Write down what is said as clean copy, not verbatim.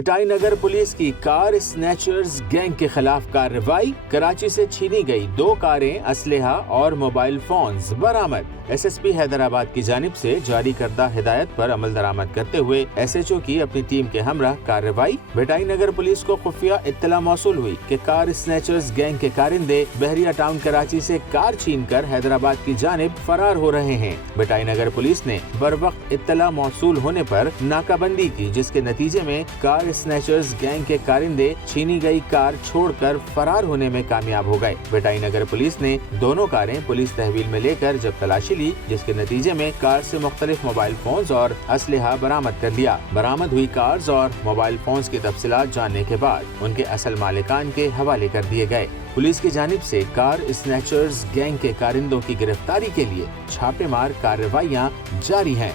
Bhittai Nagar police کی کار سنیچرز gang کے خلاف کارروائی، کراچی سے چھینی گئی 2 کاریں، اسلحہ اور موبائل فونز برآمد۔ ایس ایس پی حیدرآباد کی جانب سے جاری کردہ ہدایت پر عمل درآمد کرتے ہوئے ایس ایچ او کی اپنی ٹیم کے ہمراہ کارروائی۔ بھٹائی نگر پولیس کو خفیہ اطلاع موصول ہوئی کہ کار سنیچرز گینگ کے کارندے بحریہ ٹاؤن کراچی سے کار چھین کر حیدرآباد کی جانب فرار ہو رہے ہیں۔ بھٹائی نگر پولیس نے بروقت اطلاع موصول ہونے پر ناکہ بندی کی، جس کے نتیجے میں کار سنیچرز گینگ کے کارندے چھینی گئی کار چھوڑ کر فرار ہونے میں کامیاب ہو گئے۔ بھٹائی نگر پولیس نے دونوں کاریں پولیس تحویل میں لے کر جب تلاشی لی، جس کے نتیجے میں کار سے مختلف موبائل فونز اور اسلحہ برآمد کر لیا۔ برآمد ہوئی کارز اور موبائل فونز کی تفصیلات جاننے کے بعد ان کے اصل مالکان کے حوالے کر دیے گئے۔ پولیس کی جانب سے کار سنیچرز گینگ کے کارندوں کی گرفتاری کے لیے چھاپے مار کارروائیاں جاری ہیں۔